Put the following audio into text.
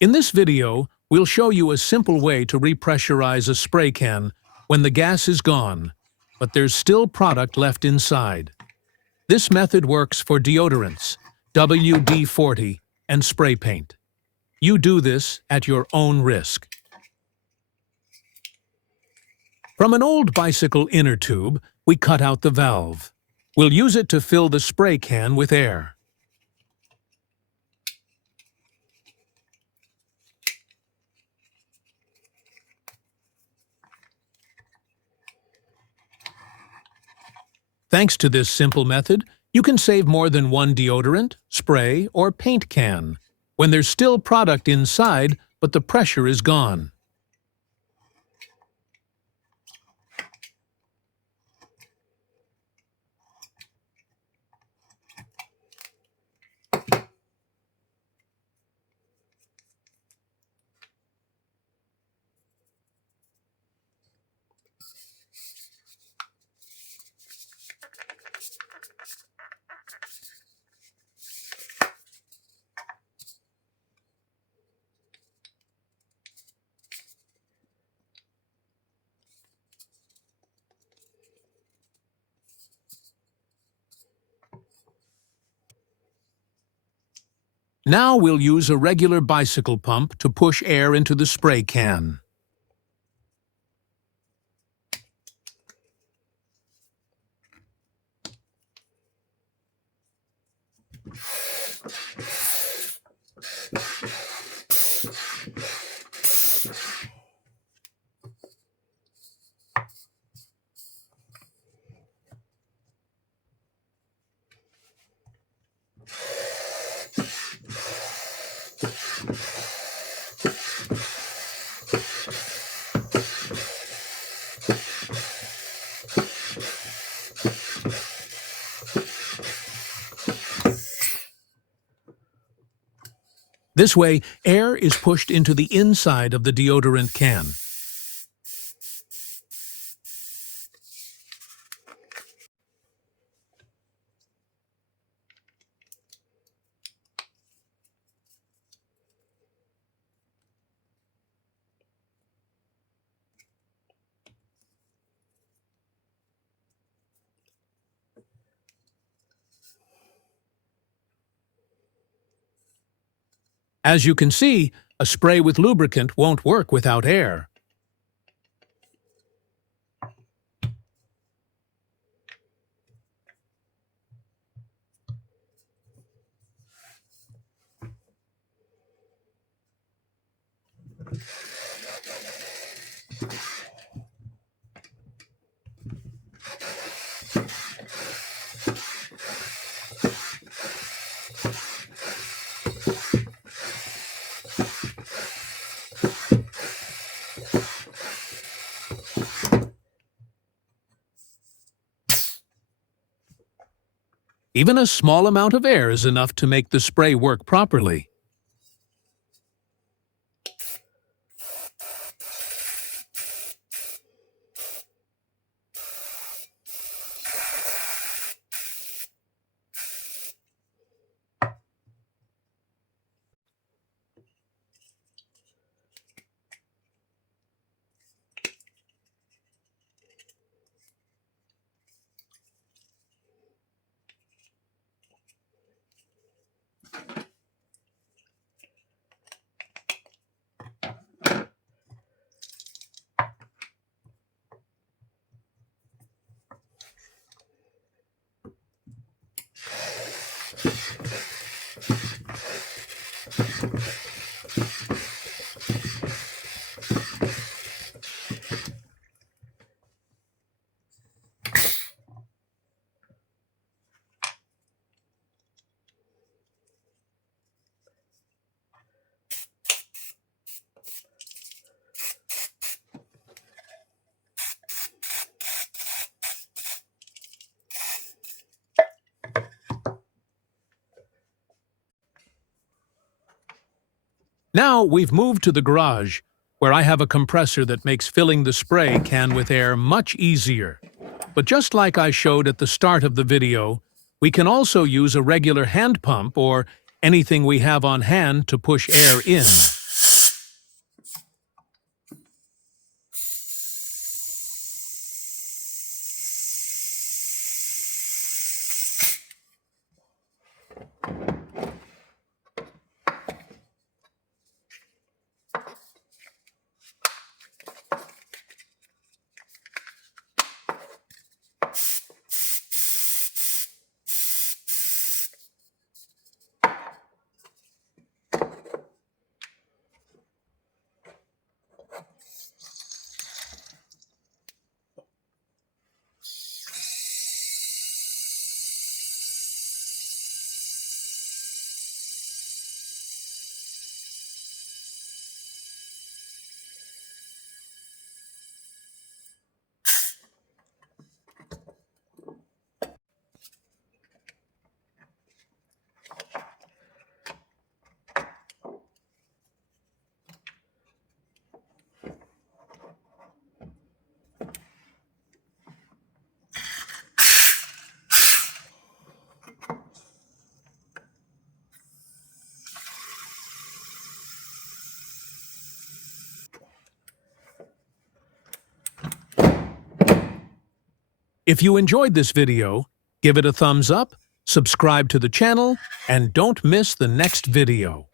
In this video, we'll show you a simple way to repressurize a spray can when the gas is gone, but there's still product left inside. This method works for deodorants, WD-40, and spray paint. You do this at your own risk. From an old bicycle inner tube, we cut out the valve. We'll use it to fill the spray can with air. Thanks to this simple method, you can save more than one deodorant, spray, or paint can when there's still product inside but the pressure is gone. Now we'll use a regular bicycle pump to push air into the spray can. This way, air is pushed into the inside of the deodorant can. As you can see, a spray with lubricant won't work without air. Even a small amount of air is enough to make the spray work properly. Now we've moved to the garage, where I have a compressor that makes filling the spray can with air much easier. But just like I showed at the start of the video, we can also use a regular hand pump or anything we have on hand to push air in. If you enjoyed this video, give it a thumbs up, subscribe to the channel, and don't miss the next video.